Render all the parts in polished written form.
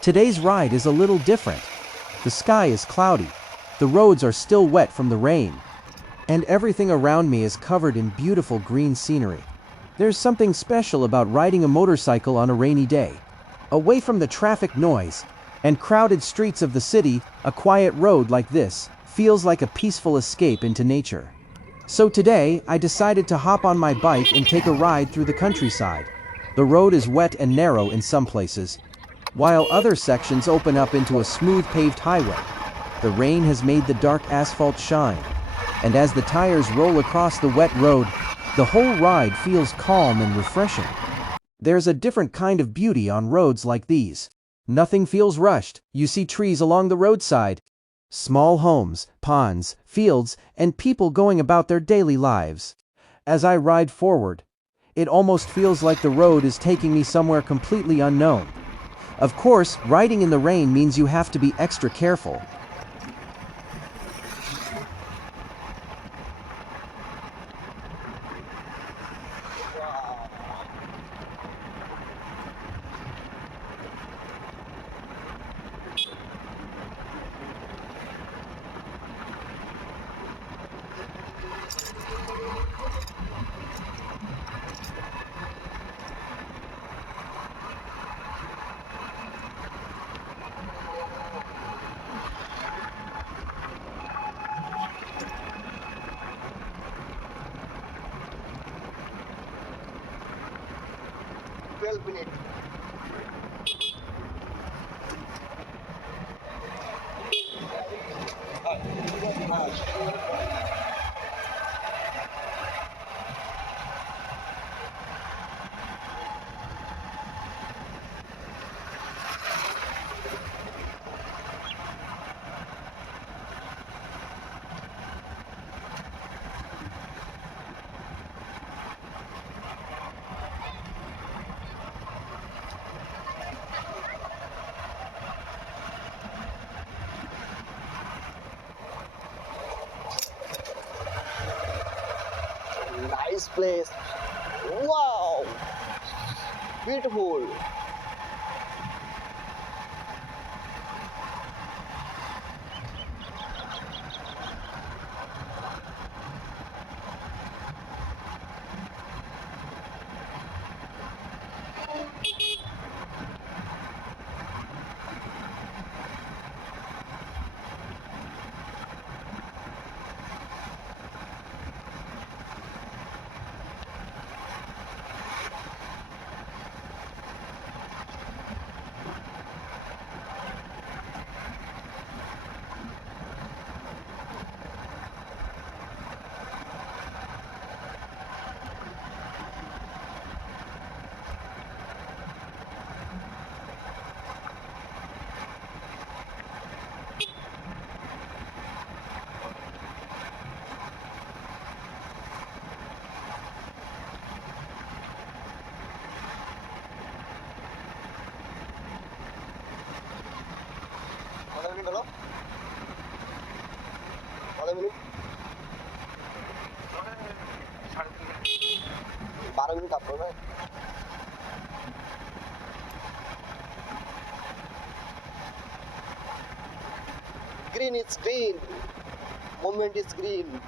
Today's ride is a little different. The sky is cloudy, the roads are still wet from the rain, and everything around me is covered in beautiful green scenery. There's something special about riding a motorcycle on a rainy day. Away from the traffic noise and crowded streets of the city, a quiet road like this feels like a peaceful escape into nature. So today, I decided to hop on my bike and take a ride through the countryside. The road is wet and narrow in some places, while other sections open up into a smooth paved highway. The rain has made the dark asphalt shine, and as the tires roll across the wet road, the whole ride feels calm and refreshing. There's a different kind of beauty on roads like these. Nothing feels rushed. You see trees along the roadside, small homes, ponds, fields, and people going about their daily lives. As I ride forward, it almost feels like the road is taking me somewhere completely unknown. Of course, riding in the rain means you have to be extra careful. Nice place. Wow, beautiful. Hello? 12 minute after that. Green is green. Moment is green.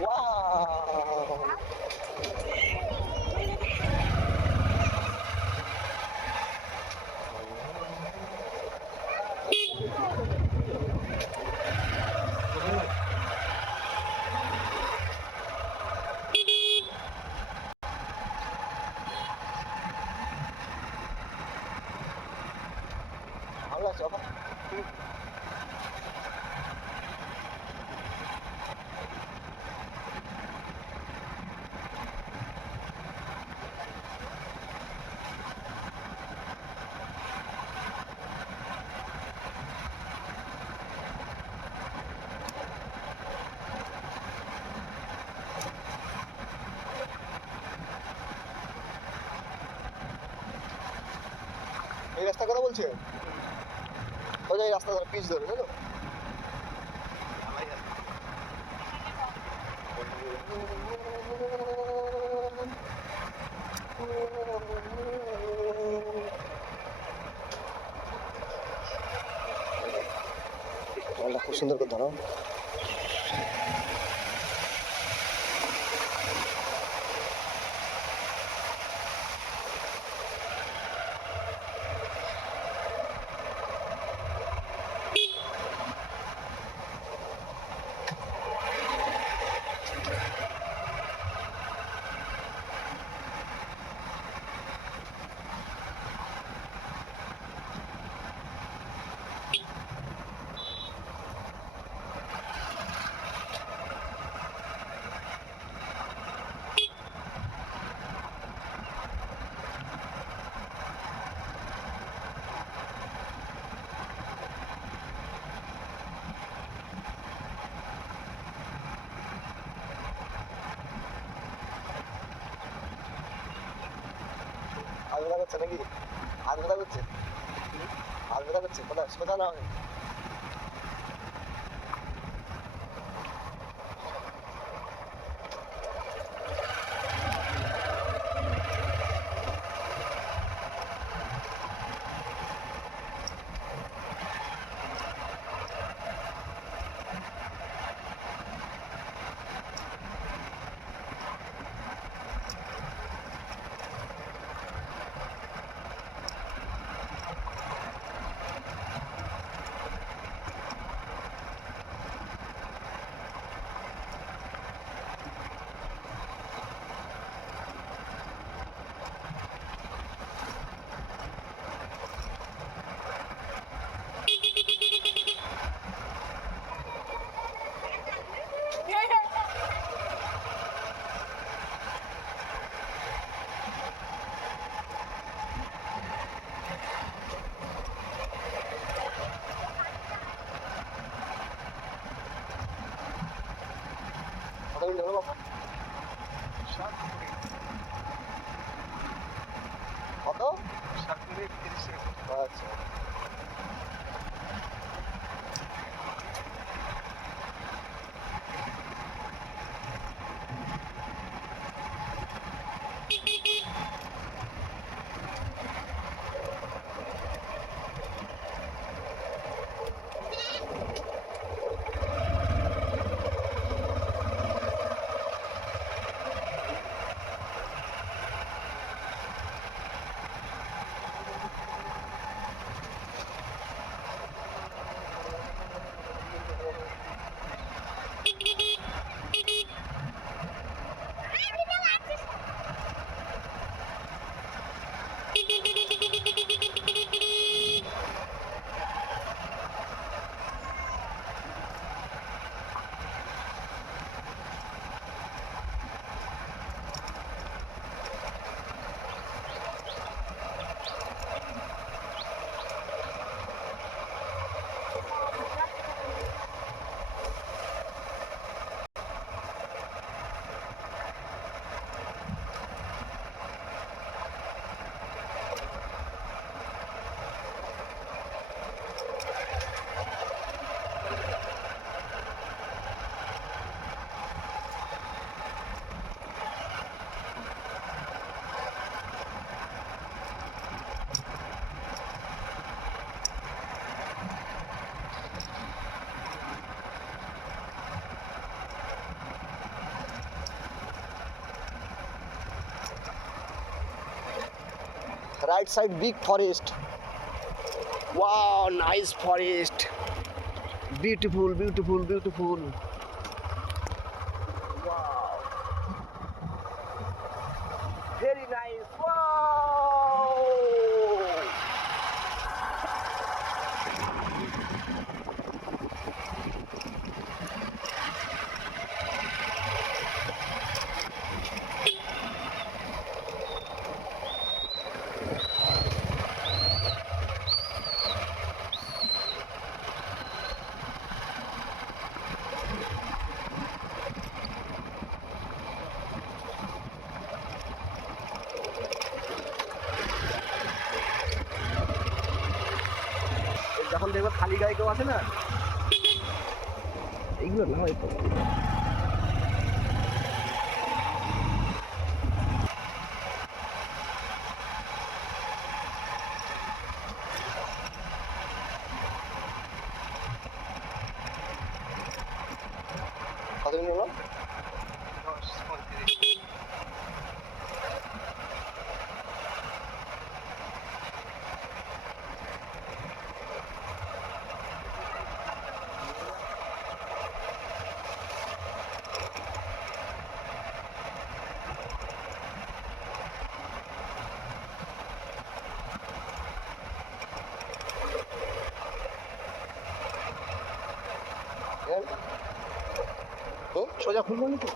Wow. Allah siapa? এই রাস্তা কথা বলছে ওই যে রাস্তা ধরে pitch ধরে না তো খুব সুন্দর করে ধরো। আলাদা করছে নাকি? আলাদা করছে, আলাদা করছে, কোথায় সোজা না হয়? কত? আচ্ছা। Right side big forest. Wow, nice forest. Beautiful, beautiful, beautiful. Wow. Very nice. Wow. যখন দেখবো খালি গায়ে কেউ আছে না, এইগুলো না হয়তো সোজা খুলবো না তো।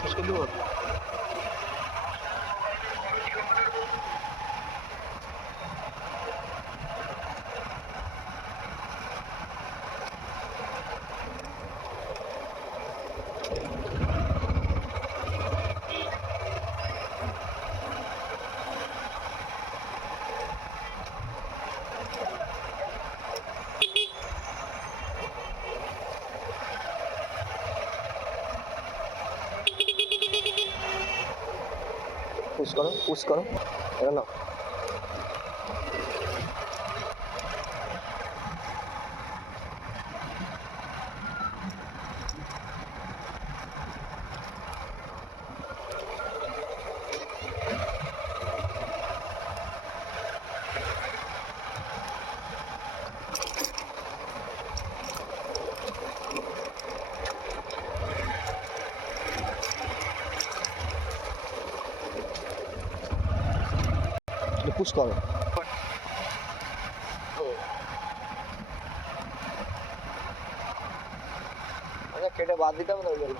শেষ করে দেবো। পুশ করো, পুশ করো, এটা নাও। পুশ করো। আচ্ছা কেটে বাদ দিতে হবে না ওই জন্য।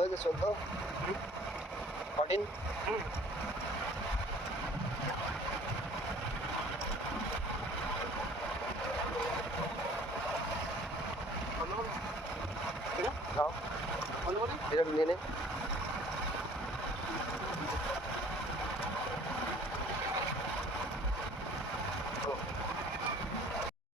হয়েছে 14 14 এটা নিয়ে নে।